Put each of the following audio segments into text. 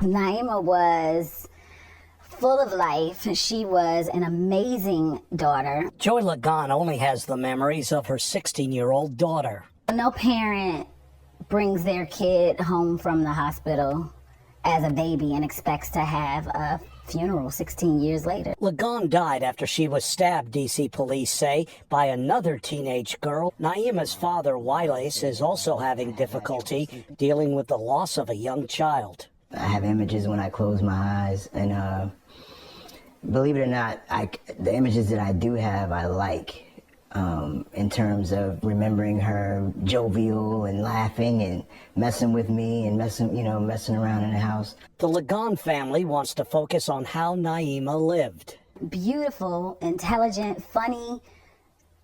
Naima was full of life. She was an amazing daughter. Joy Lagon only has the memories of her 16-year-old daughter. No parent brings their kid home from the hospital as a baby and expects to have a funeral 16 years later. Lagon died after she was stabbed, D.C. police say, by another teenage girl. Naima's father, Wiles, is also having difficulty dealing with the loss of a young child. I have images when I close my eyes, and believe it or not, the images that I do have, I like. In terms of remembering her jovial and laughing and messing with me and messing around in the house. The Lagon family wants to focus on how Naima lived. Beautiful, intelligent, funny,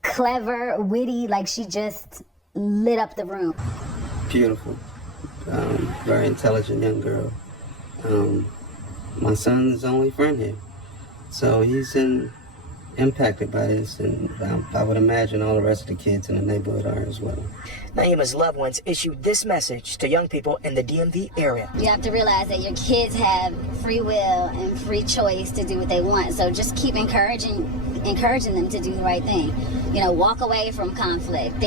clever, witty, like she just lit up the room. Beautiful, very intelligent young girl. My son's only friend here, so he's impacted by this, and I would imagine all the rest of the kids in the neighborhood are as well. Naima's loved ones issued this message to young people in the DMV area. You have to realize that your kids have free will and free choice to do what they want, so just keep encouraging them to do the right thing. You know, walk away from conflict.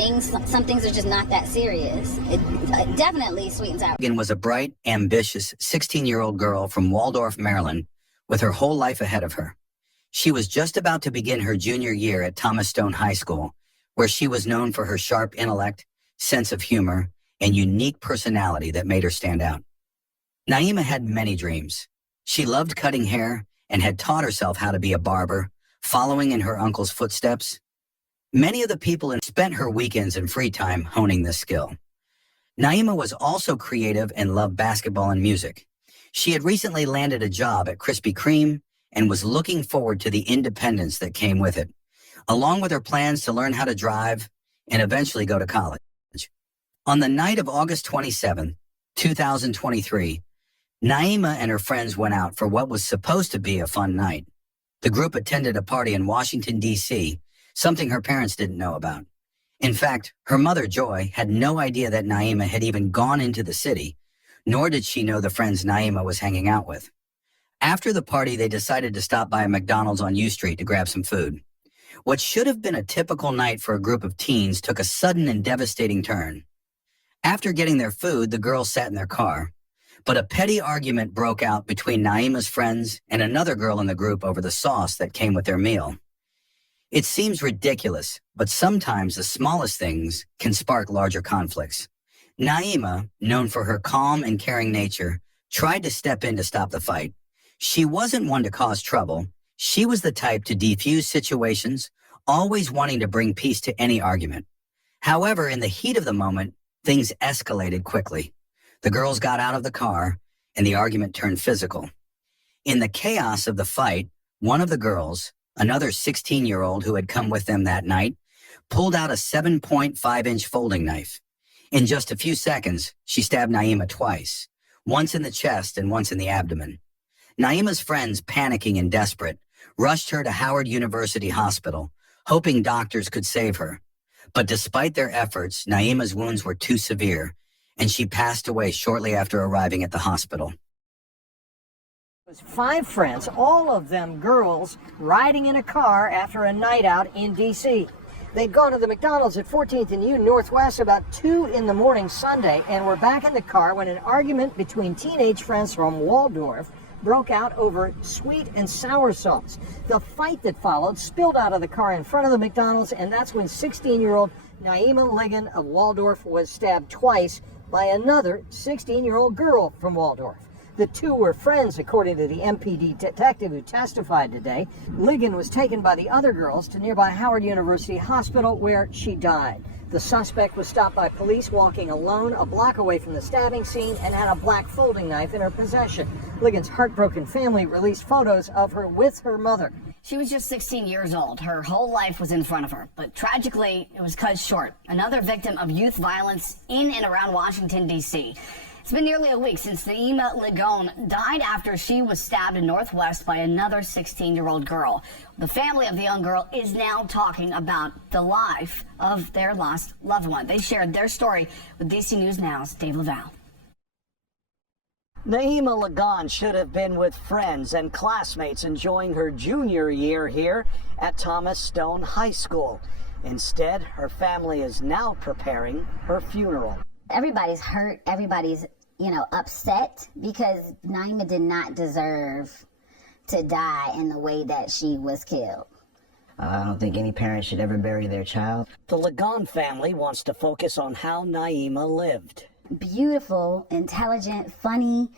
Some things are just not that serious. It definitely sweetens out. Megan was a bright, ambitious 16-year-old girl from Waldorf, Maryland, with her whole life ahead of her. She was just about to begin her junior year at Thomas Stone High School, where she was known for her sharp intellect, sense of humor, and unique personality that made her stand out. Naima had many dreams. She loved cutting hair and had taught herself how to be a barber, following in her uncle's footsteps. Many of the people spent her weekends and free time honing this skill. Naima was also creative and loved basketball and music. She had recently landed a job at Krispy Kreme and was looking forward to the independence that came with it, along with her plans to learn how to drive and eventually go to college. On the night of August 27, 2023, Naima and her friends went out for what was supposed to be a fun night. The group attended a party in Washington, D.C., something her parents didn't know about. In fact, her mother, Joy, had no idea that Naima had even gone into the city, nor did she know the friends Naima was hanging out with. After the party, they decided to stop by a McDonald's on U Street to grab some food. What should have been a typical night for a group of teens took a sudden and devastating turn. After getting their food, the girls sat in their car, but a petty argument broke out between Naima's friends and another girl in the group over the sauce that came with their meal. It seems ridiculous, but sometimes the smallest things can spark larger conflicts. Naima, known for her calm and caring nature, tried to step in to stop the fight. She wasn't one to cause trouble. She was the type to defuse situations, always wanting to bring peace to any argument. However, in the heat of the moment, things escalated quickly. The girls got out of the car, and the argument turned physical. In the chaos of the fight, one of the girls, another 16-year-old who had come with them that night, pulled out a 7.5-inch folding knife. In just a few seconds, she stabbed Naima twice, once in the chest and once in the abdomen. Naima's friends, panicking and desperate, rushed her to Howard University Hospital, hoping doctors could save her. But despite their efforts, Naima's wounds were too severe, and she passed away shortly after arriving at the hospital. It was 5 friends, all of them girls, riding in a car after a night out in D.C. They'd gone to the McDonald's at 14th and U Northwest about 2 in the morning Sunday and were back in the car when an argument between teenage friends from Waldorf broke out over sweet and sour sauce. The fight that followed spilled out of the car in front of the McDonald's, and that's when 16-year-old Naima Ligon of Waldorf was stabbed twice by another 16-year-old girl from Waldorf. The two were friends, according to the MPD detective who testified today. Ligon was taken by the other girls to nearby Howard University Hospital, where she died. The suspect was stopped by police walking alone a block away from the stabbing scene and had a black folding knife in her possession. Ligon's heartbroken family released photos of her with her mother. She was just 16 years old. Her whole life was in front of her, but tragically, it was cut short. Another victim of youth violence in and around Washington, D.C. It's been nearly a week since Naima Ligon died after she was stabbed in Northwest by another 16-year-old girl. The family of the young girl is now talking about the life of their lost loved one. They shared their story with DC News Now's Dave Lavelle. Naima Lagan should have been with friends and classmates enjoying her junior year here at Thomas Stone High School. Instead, her family is now preparing her funeral. Everybody's hurt. Everybody's, upset because Naima did not deserve to die in the way that she was killed. I don't think any parent should ever bury their child. The Lagan family wants to focus on how Naima lived. Beautiful, intelligent, funny,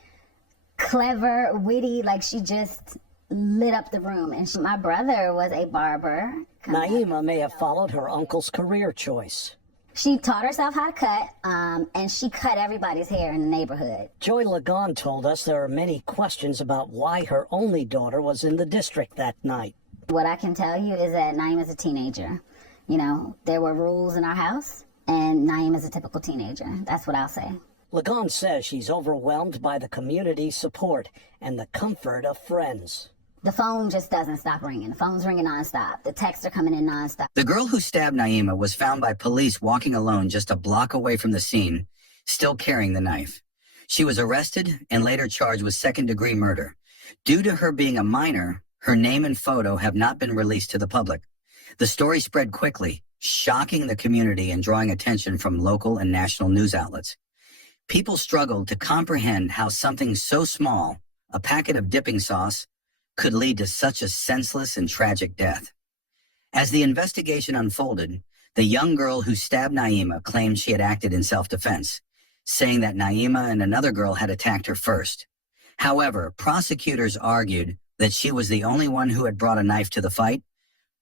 clever, witty, like she just lit up the room. And my brother was a barber. Naima may have followed her uncle's career choice. She taught herself how to cut, and she cut everybody's hair in the neighborhood. Joy Lagan told us there are many questions about why her only daughter was in the district that night. What I can tell you is that Naima's a teenager. There were rules in our house, and Naima's a typical teenager. That's what I'll say. Lagan says she's overwhelmed by the community's support and the comfort of friends. The phone just doesn't stop ringing. The phone's ringing nonstop. The texts are coming in nonstop. The girl who stabbed Naima was found by police walking alone just a block away from the scene, still carrying the knife. She was arrested and later charged with second-degree murder. Due to her being a minor, her name and photo have not been released to the public. The story spread quickly, shocking the community and drawing attention from local and national news outlets. People struggled to comprehend how something so small, a packet of dipping sauce, could lead to such a senseless and tragic death. As the investigation unfolded, the young girl who stabbed Naima claimed she had acted in self-defense, saying that Naima and another girl had attacked her first. However, prosecutors argued that she was the only one who had brought a knife to the fight,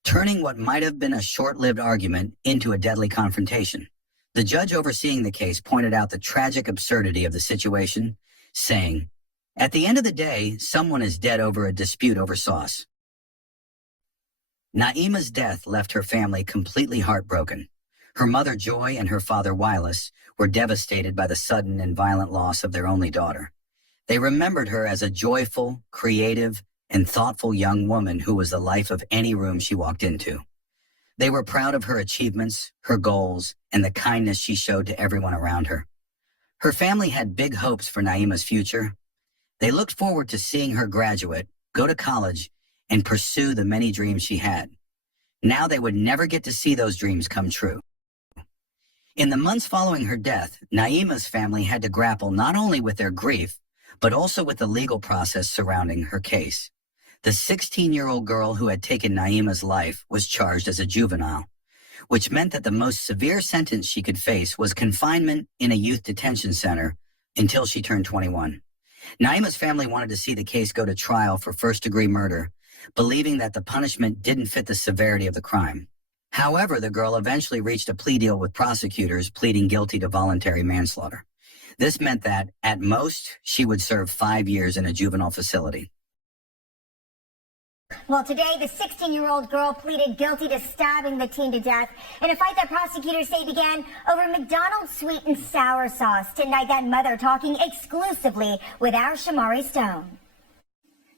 turning what might have been a short-lived argument into a deadly confrontation. The judge overseeing the case pointed out the tragic absurdity of the situation, saying, "At the end of the day, someone is dead over a dispute over sauce." Naima's death left her family completely heartbroken. Her mother, Joy, and her father, Wylis, were devastated by the sudden and violent loss of their only daughter. They remembered her as a joyful, creative, and thoughtful young woman who was the life of any room she walked into. They were proud of her achievements, her goals, and the kindness she showed to everyone around her. Her family had big hopes for Naima's future. They looked forward to seeing her graduate, go to college, and pursue the many dreams she had. Now they would never get to see those dreams come true. In the months following her death, Naima's family had to grapple not only with their grief, but also with the legal process surrounding her case. The 16-year-old girl who had taken Naima's life was charged as a juvenile, which meant that the most severe sentence she could face was confinement in a youth detention center until she turned 21. Naima's family wanted to see the case go to trial for first-degree murder, believing that the punishment didn't fit the severity of the crime. However, the girl eventually reached a plea deal with prosecutors, pleading guilty to voluntary manslaughter. This meant that, at most, she would serve 5 years in a juvenile facility. Well, today, the 16-year-old girl pleaded guilty to stabbing the teen to death in a fight that prosecutors say began over McDonald's sweet and sour sauce. Tonight, that mother talking exclusively with our Shamari Stone.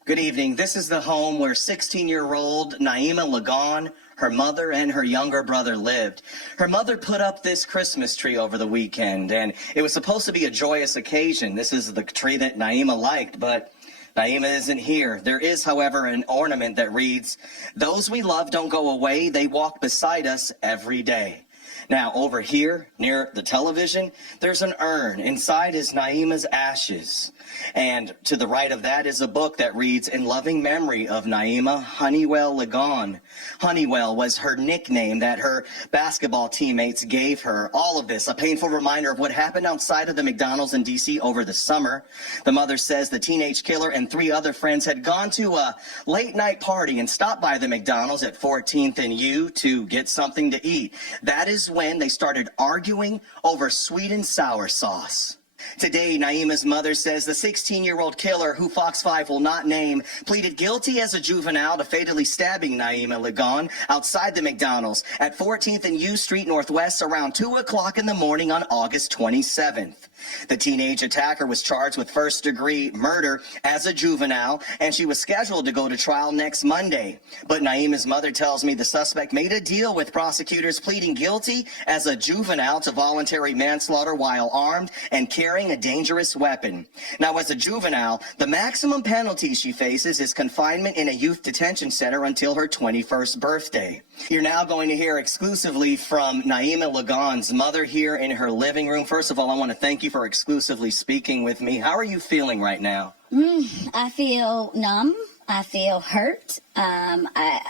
Good evening. This is the home where 16-year-old Naima Lagan, her mother, and her younger brother lived. Her mother put up this Christmas tree over the weekend, and it was supposed to be a joyous occasion. This is the tree that Naima liked, but Naima isn't here. There is, however, an ornament that reads, "Those we love don't go away. They walk beside us every day." Now, over here, near the television, there's an urn. Inside is Naima's ashes. And to the right of that is a book that reads, "In loving memory of Naima Honeywell Lagan." Honeywell was her nickname that her basketball teammates gave her. All of this, a painful reminder of what happened outside of the McDonald's in D.C. over the summer. The mother says the teenage killer and 3 other friends had gone to a late-night party and stopped by the McDonald's at 14th and U to get something to eat. That is when they started arguing over sweet and sour sauce. Today, Naima's mother says the 16-year-old killer, who Fox 5 will not name, pleaded guilty as a juvenile to fatally stabbing Naima Lagan outside the McDonald's at 14th and U Street Northwest around 2 o'clock in the morning on August 27th. The teenage attacker was charged with first-degree murder as a juvenile, and she was scheduled to go to trial next Monday. But Naima's mother tells me the suspect made a deal with prosecutors, pleading guilty as a juvenile to voluntary manslaughter while armed and carrying a dangerous weapon. Now, as a juvenile, the maximum penalty she faces is confinement in a youth detention center until her 21st birthday. You're now going to hear exclusively from Naima Lagon's mother here in her living room. First of all, I want to thank you for exclusively speaking with me. How are you feeling right now? I feel numb. I feel hurt. I'm a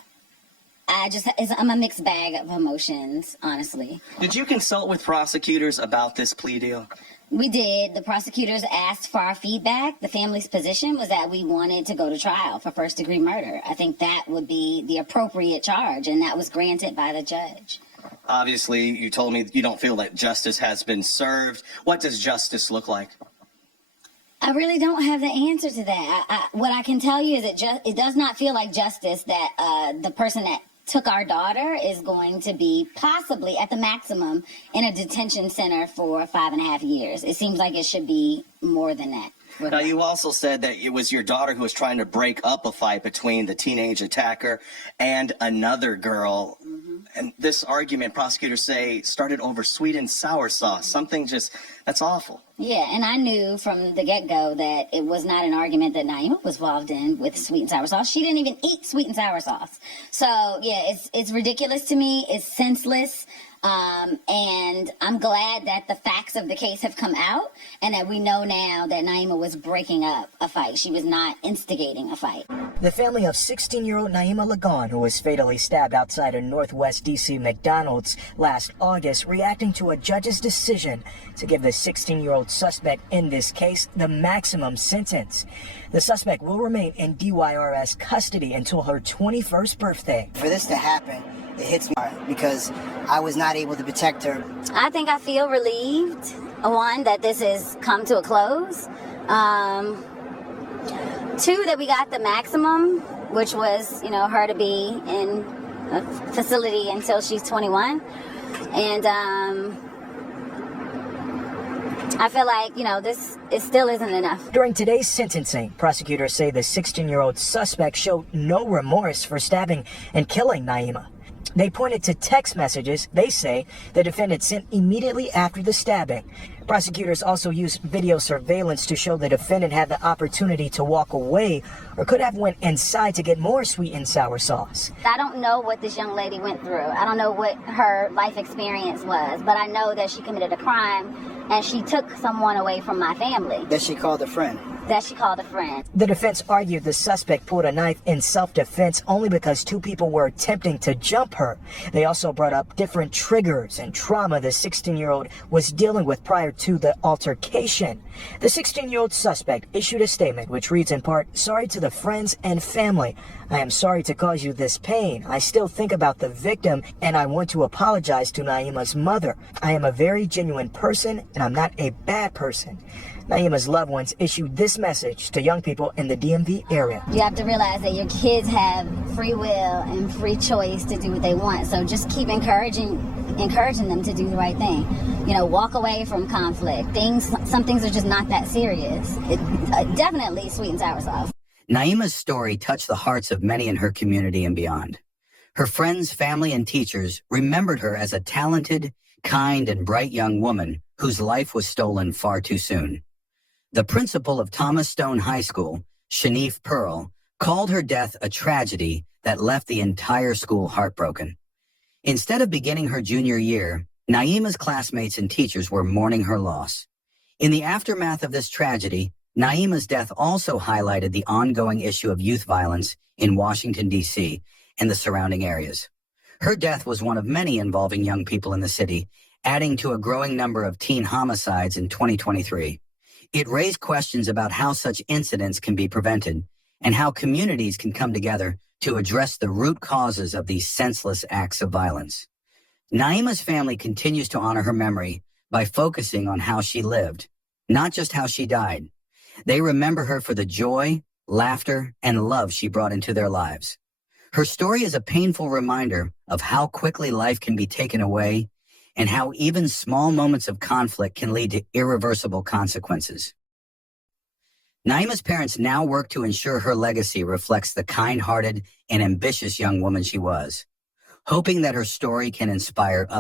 mixed bag of emotions, honestly. Did you consult with prosecutors about this plea deal? We did. The prosecutors asked for our feedback. The family's position was that we wanted to go to trial for first-degree murder. I think that would be the appropriate charge, and that was granted by the judge. Obviously, you told me you don't feel that justice has been served. What does justice look like? I really don't have the answer to that. What I can tell you is it does not feel like justice that the person that took our daughter is going to be possibly at the maximum in a detention center for 5.5 years. It seems like it should be more than that. Now, you also said that it was your daughter who was trying to break up a fight between the teenage attacker and another girl. And this argument, prosecutors say, started over sweet and sour sauce. Something just, that's awful. Yeah, and I knew from the get-go that it was not an argument that Naima was involved in with sweet and sour sauce. She didn't even eat sweet and sour sauce. So, yeah, it's ridiculous to me. It's senseless. And I'm glad that the facts of the case have come out and that we know now that Naima was breaking up a fight. She was not instigating a fight. The family of 16-year-old Naima Lagon, who was fatally stabbed outside a Northwest D.C. McDonald's last August, reacting to a judge's decision to give the 16-year-old suspect in this case the maximum sentence. The suspect will remain in DYRS custody until her 21st birthday. For this to happen, it hits me hard because I was not able to protect her. I think I feel relieved, one, that this has come to a close. Two, that we got the maximum, which was, her to be in a facility until she's 21. And I feel like, this still isn't enough. During today's sentencing, prosecutors say the 16-year-old suspect showed no remorse for stabbing and killing Naima. They pointed to text messages they say the defendant sent immediately after the stabbing. Prosecutors also used video surveillance to show the defendant had the opportunity to walk away or could have went inside to get more sweet and sour sauce. I don't know what this young lady went through. I don't know what her life experience was, but I know that she committed a crime and she took someone away from my family. That she called a friend. The defense argued the suspect pulled a knife in self-defense only because two people were attempting to jump her. They also brought up different triggers and trauma the 16-year-old was dealing with prior to the altercation. The 16-year-old suspect issued a statement which reads in part, "Sorry to the friends and family. I am sorry to cause you this pain. I still think about the victim and I want to apologize to Naima's mother. I am a very genuine person and I'm not a bad person." Naima's loved ones issued this message to young people in the DMV area. You have to realize that your kids have free will and free choice to do what they want. So just keep encouraging them to do the right thing. Walk away from conflict. Some things are just not that serious. Definitely sweet and sour sauce. Naima's story touched the hearts of many in her community and beyond. Her friends, family, and teachers remembered her as a talented, kind, and bright young woman whose life was stolen far too soon. The principal of Thomas Stone High School, Shanice Pearl, called her death a tragedy that left the entire school heartbroken. Instead of beginning her junior year, Naima's classmates and teachers were mourning her loss. In the aftermath of this tragedy, Naima's death also highlighted the ongoing issue of youth violence in Washington, D.C. and the surrounding areas. Her death was one of many involving young people in the city, adding to a growing number of teen homicides in 2023. It raised questions about how such incidents can be prevented and how communities can come together to address the root causes of these senseless acts of violence. Naima's family continues to honor her memory by focusing on how she lived, not just how she died. They remember her for the joy, laughter, and love she brought into their lives. Her story is a painful reminder of how quickly life can be taken away and how even small moments of conflict can lead to irreversible consequences. Naima's parents now work to ensure her legacy reflects the kind-hearted and ambitious young woman she was, hoping that her story can inspire others.